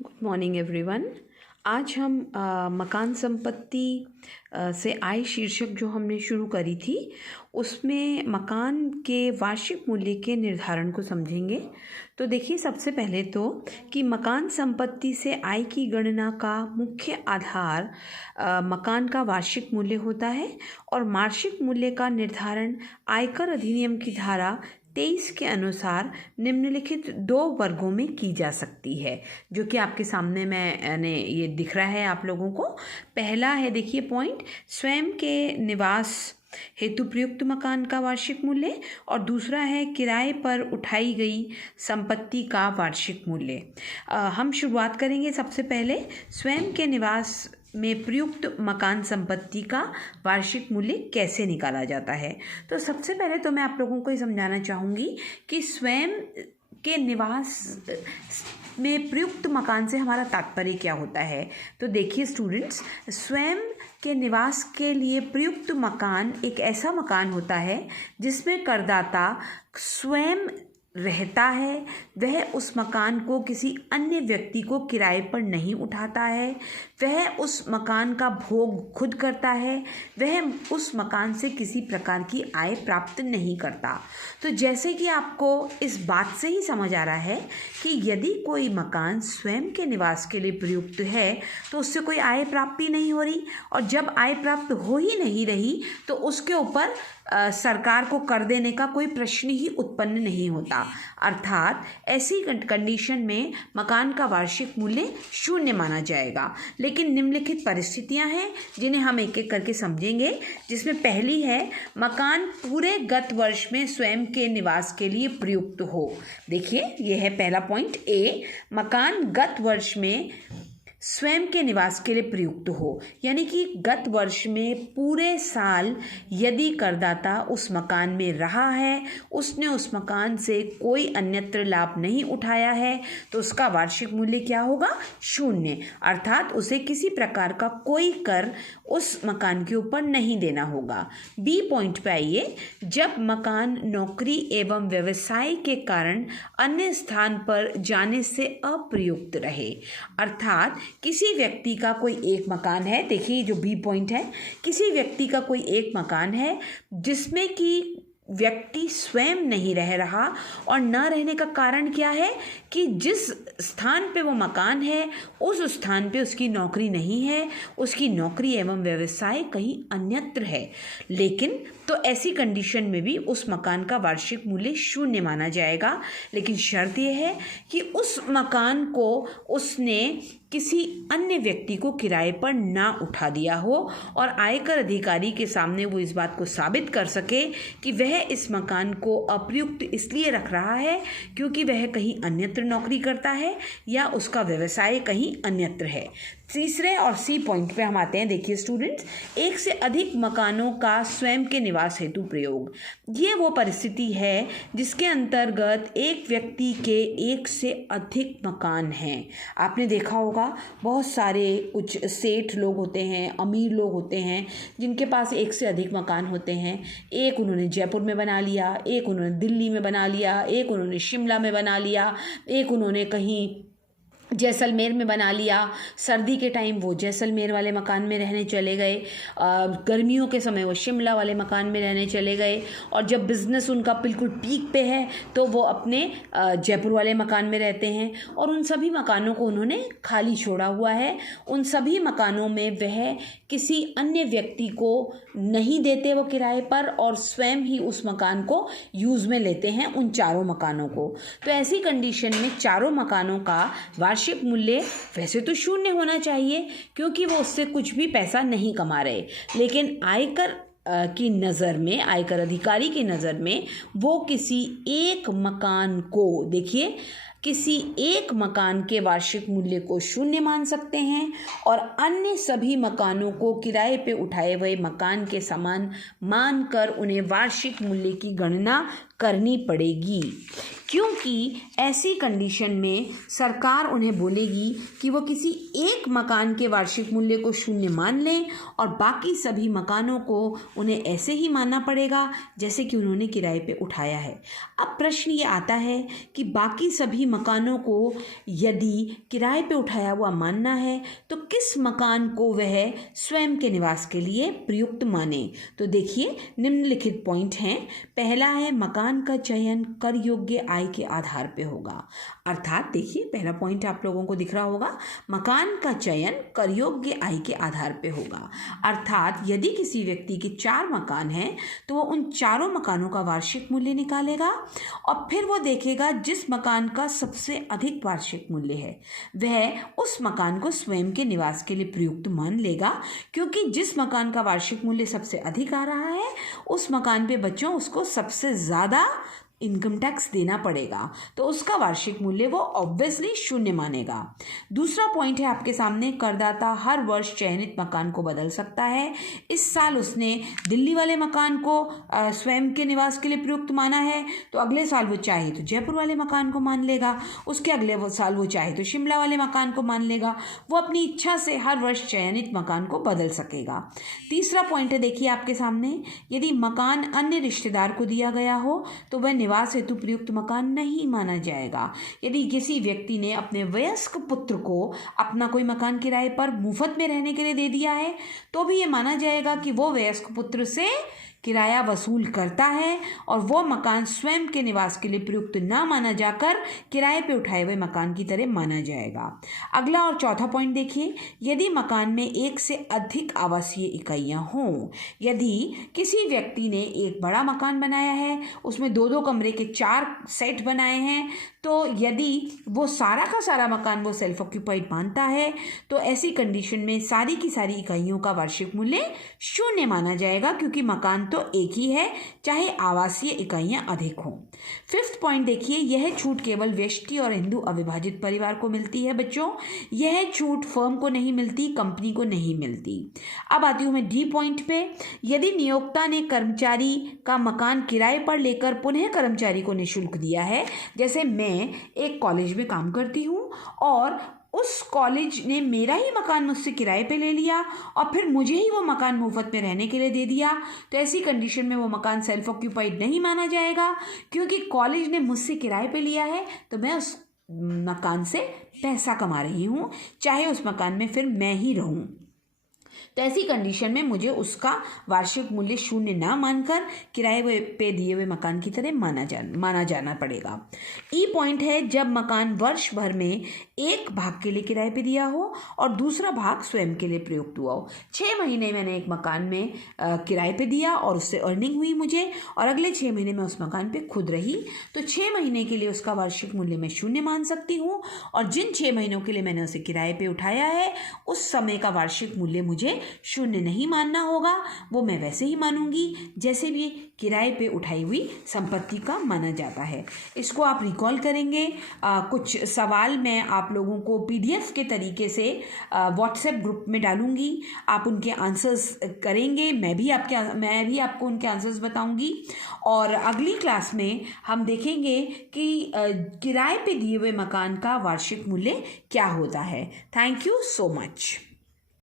Good morning everyone. आज हम मकान संपत्ति से आय शीर्षक जो हमने शुरू करी थी उसमें मकान के वार्षिक मूल्य के निर्धारण को समझेंगे। तो देखिए, सबसे पहले तो कि मकान संपत्ति से आय की गणना का मुख्य आधार मकान का वार्षिक मूल्य होता है और वार्षिक मूल्य का निर्धारण आयकर अधिनियम की धारा 23 के अनुसार निम्नलिखित 2 वर्गों में की जा सकती है, जो कि आपके सामने मैंने ये दिख रहा है आप लोगों को। पहला है, देखिए पॉइंट, स्वयं के निवास हेतु प्रयुक्त मकान का वार्षिक मूल्य, और दूसरा है किराए पर उठाई गई संपत्ति का वार्षिक मूल्य। हम शुरुआत करेंगे सबसे पहले स्वयं के निवास में प्रयुक्त मकान संपत्ति का वार्षिक मूल्य कैसे निकाला जाता है। तो सबसे पहले तो मैं आप लोगों को ये समझाना चाहूँगी कि स्वयं के निवास में प्रयुक्त मकान से हमारा तात्पर्य क्या होता है। तो देखिए स्टूडेंट्स, स्वयं के निवास के लिए प्रयुक्त मकान एक ऐसा मकान होता है जिसमें करदाता स्वयं रहता है। वह उस मकान को किसी अन्य व्यक्ति को किराए पर नहीं उठाता है, वह उस मकान का भोग खुद करता है, वह उस मकान से किसी प्रकार की आय प्राप्त नहीं करता। तो जैसे कि आपको इस बात से ही समझ आ रहा है कि यदि कोई मकान स्वयं के निवास के लिए प्रयुक्त है तो उससे कोई आय प्राप्ति नहीं हो रही, और जब आय प्राप्त हो ही नहीं रही तो उसके ऊपर सरकार को कर देने का कोई प्रश्न ही उत्पन्न नहीं होता। अर्थात ऐसी कंडीशन में मकान का वार्षिक मूल्य 0 माना जाएगा। लेकिन निम्नलिखित परिस्थितियां हैं जिन्हें हम एक एक करके समझेंगे, जिसमें पहली है, मकान पूरे गत वर्ष में स्वयं के निवास के लिए प्रयुक्त हो। देखिए, यह है पहला पॉइंट ए, मकान गत वर्ष में स्वयं के निवास के लिए प्रयुक्त हो, यानी कि गत वर्ष में पूरे साल यदि करदाता उस मकान में रहा है, उसने उस मकान से कोई अन्यत्र लाभ नहीं उठाया है, तो उसका वार्षिक मूल्य क्या होगा? 0। अर्थात उसे किसी प्रकार का कोई कर उस मकान के ऊपर नहीं देना होगा। बी पॉइंट पे आइए, जब मकान नौकरी एवं व्यवसाय के कारण अन्य स्थान पर जाने से अप्रयुक्त रहे। अर्थात किसी व्यक्ति का कोई एक मकान है, देखिए जो बी पॉइंट है, किसी व्यक्ति का कोई एक मकान है जिसमें कि व्यक्ति स्वयं नहीं रह रहा, और न रहने का कारण क्या है कि जिस स्थान पे वो मकान है उस स्थान पे उसकी नौकरी नहीं है, उसकी नौकरी एवं व्यवसाय कहीं अन्यत्र है। लेकिन तो ऐसी कंडीशन में भी उस मकान का वार्षिक मूल्य 0 माना जाएगा। लेकिन शर्त यह है कि उस मकान को उसने किसी अन्य व्यक्ति को किराए पर ना उठा दिया हो, और आयकर अधिकारी के सामने वो इस बात को साबित कर सके कि वह इस मकान को अप्रयुक्त इसलिए रख रहा है क्योंकि वह कहीं अन्यत्र नौकरी करता है या उसका व्यवसाय कहीं अन्यत्र है। तीसरे और सी पॉइंट पे हम आते हैं। देखिए स्टूडेंट्स, एक से अधिक मकानों का स्वयं के निवास हेतु प्रयोग, ये वो परिस्थिति है जिसके अंतर्गत एक व्यक्ति के एक से अधिक मकान हैं। आपने देखा होगा बहुत सारे उच्च सेठ लोग होते हैं, अमीर लोग होते हैं जिनके पास एक से अधिक मकान होते हैं। एक उन्होंने जयपुर में बना लिया, एक उन्होंने दिल्ली में बना लिया, एक उन्होंने शिमला में बना लिया, एक उन्होंने कहीं जैसलमेर में बना लिया। सर्दी के टाइम वो जैसलमेर वाले मकान में रहने चले गए, गर्मियों के समय वो शिमला वाले मकान में रहने चले गए, और जब बिज़नेस उनका बिल्कुल पीक पे है तो वो अपने जयपुर वाले मकान में रहते हैं। और उन सभी मकानों को उन्होंने खाली छोड़ा हुआ है। उन सभी मकानों में वह किसी अन्य व्यक्ति को नहीं देते वो किराए पर, और स्वयं ही उस मकान को यूज़ में लेते हैं, उन चारों मकानों को। तो ऐसी कंडीशन में चारों मकानों का वार्षिक मूल्य वैसे तो 0 होना चाहिए क्योंकि वो उससे कुछ भी पैसा नहीं कमा रहे, लेकिन आयकर की नज़र में, आयकर अधिकारी की नज़र में वो किसी एक मकान को, देखिए, किसी एक मकान के वार्षिक मूल्य को 0 मान सकते हैं और अन्य सभी मकानों को किराए पे उठाए हुए मकान के समान मानकर उन्हें वार्षिक मूल्य की गणना करनी पड़ेगी, क्योंकि ऐसी कंडीशन में सरकार उन्हें बोलेगी कि वो किसी एक मकान के वार्षिक मूल्य को 0 मान लें और बाकी सभी मकानों को उन्हें ऐसे ही मानना पड़ेगा जैसे कि उन्होंने किराए पे उठाया है। अब प्रश्न ये आता है कि बाकी सभी मकानों को यदि किराए पे उठाया हुआ मानना है तो किस मकान को वह स्वयं के निवास के लिए प्रयुक्त माने। तो देखिए निम्नलिखित पॉइंट हैं। पहला है मकान का चयन कर योग्य आय के आधार पे होगा। अर्थात देखिए पहला पॉइंट आप लोगों को दिख रहा होगा, मकान का चयन कर योग्य आय के आधार पे होगा। अर्थात यदि किसी व्यक्ति के 4 मकान हैं तो वो उन चारों मकानों का वार्षिक मूल्य निकालेगा और फिर वो देखेगा जिस मकान का सबसे अधिक वार्षिक मूल्य है वह उस मकान को स्वयं के निवास के लिए प्रयुक्त मान लेगा, क्योंकि जिस मकान का वार्षिक मूल्य सबसे अधिक आ रहा है उस मकान पे बच्चों उसको सबसे ज़्यादा इनकम टैक्स देना पड़ेगा, तो उसका वार्षिक मूल्य वो ऑब्वियसली 0 मानेगा। दूसरा पॉइंट है आपके सामने, करदाता हर वर्ष चयनित मकान को बदल सकता है। इस साल उसने दिल्ली वाले मकान को स्वयं के निवास के लिए प्रयुक्त माना है तो अगले साल वो चाहे तो जयपुर वाले मकान को मान लेगा, उसके अगले साल वो चाहे तो शिमला वाले मकान को मान लेगा। वो अपनी इच्छा से हर वर्ष चयनित मकान को बदल सकेगा। तीसरा पॉइंट है देखिए आपके सामने, यदि मकान अन्य रिश्तेदार को दिया गया हो तो वह निवास हेतु प्रयुक्त मकान नहीं माना जाएगा। यदि किसी व्यक्ति ने अपने वयस्क पुत्र को अपना कोई मकान किराए पर मुफ्त में रहने के लिए दे दिया है तो भी ये माना जाएगा कि वो वयस्क पुत्र से किराया वसूल करता है और वो मकान स्वयं के निवास के लिए प्रयुक्त ना माना जाकर किराए पे उठाए हुए मकान की तरह माना जाएगा। अगला और चौथा पॉइंट देखिए, यदि मकान में एक से अधिक आवासीय इकाइयां हों, यदि किसी व्यक्ति ने एक बड़ा मकान बनाया है, उसमें 2-2 कमरे के 4 सेट बनाए हैं, तो यदि वो सारा का सारा मकान वो सेल्फ ऑक्यूपाइड मानता है तो ऐसी कंडीशन में सारी की सारी इकाइयों का वार्षिक मूल्य 0 माना जाएगा, क्योंकि मकान तो एक ही है चाहे आवासीय इकाइयां अधिक हों। 5th पॉइंट देखिए, यह छूट केवल व्यष्टि और हिंदू अविभाजित परिवार को मिलती है बच्चों, यह छूट फर्म को नहीं मिलती, कंपनी को नहीं मिलती। अब आती हूँ मैं डी पॉइंट पे, यदि नियोक्ता ने कर्मचारी का मकान किराए पर लेकर पुनः कर्मचारी को निःशुल्क दिया है, जैसे मैं एक कॉलेज में काम करती हूँ और उस कॉलेज ने मेरा ही मकान मुझसे किराए पे ले लिया और फिर मुझे ही वो मकान मुफ्त में रहने के लिए दे दिया, तो ऐसी कंडीशन में वो मकान सेल्फ ऑक्यूपाइड नहीं माना जाएगा, क्योंकि कॉलेज ने मुझसे किराए पे लिया है तो मैं उस मकान से पैसा कमा रही हूँ, चाहे उस मकान में फिर मैं ही रहूँ। तो ऐसी कंडीशन में मुझे उसका वार्षिक मूल्य 0 ना मानकर किराए पे दिए हुए मकान की तरह माना जाना पड़ेगा। ई पॉइंट है, जब मकान वर्ष भर में एक भाग के लिए किराए पे दिया हो और दूसरा भाग स्वयं के लिए प्रयुक्त हुआ हो। 6 महीने मैंने एक मकान में किराए पे दिया और उससे अर्निंग हुई मुझे, और अगले 6 महीने में उस मकान पे खुद रही, तो 6 महीने के लिए उसका वार्षिक मूल्य मैं 0 मान सकती हूँ, और जिन 6 महीनों के लिए मैंने उसे किराए पे उठाया है उस समय का वार्षिक मूल्य मुझे 0 नहीं मानना होगा, वो मैं वैसे ही मानूंगी जैसे भी किराए पे उठाई हुई संपत्ति का माना जाता है। इसको आप रिकॉल करेंगे। कुछ सवाल मैं आप लोगों को PDF के तरीके से व्हाट्सएप ग्रुप में डालूंगी, आप उनके आंसर्स करेंगे, मैं भी आपको उनके आंसर्स बताऊंगी, और अगली क्लास में हम देखेंगे कि किराए पे दिए हुए मकान का वार्षिक मूल्य क्या होता है। Thank you so much.